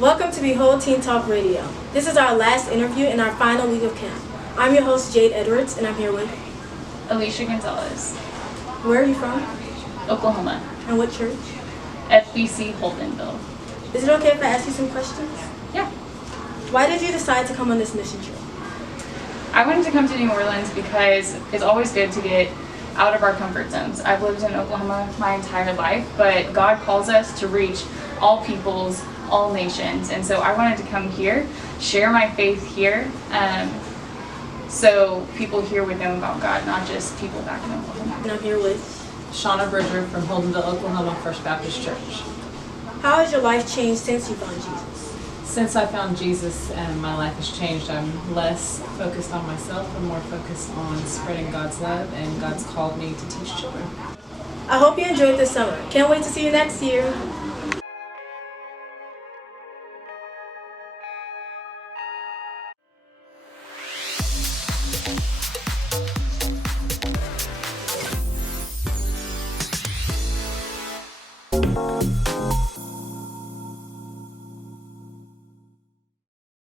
Welcome to Behold Teen Talk Radio. This is our last interview in our final week of camp. I'm your host, Jade Edwards, and I'm here with Alicia Gonzalez. Where are you from? Oklahoma. And what church? FBC Holdenville. Is it okay if I ask you some questions? Yeah. Why did you decide to come on this mission trip? I wanted to come to New Orleans because it's always good to get out of our comfort zones. I've lived in Oklahoma my entire life, but God calls us to reach all peoples, all nations. And so I wanted to come here, share my faith here, so people here would know about God, not just people back in Oklahoma. And I'm here with Shauna Bridger from Holdenville, Oklahoma First Baptist Church. How has your life changed since you found Jesus? Since I found Jesus and my life has changed, I'm less focused on myself and more focused on spreading God's love, and God's called me to teach children. I hope you enjoyed this summer. Can't wait to see you next year.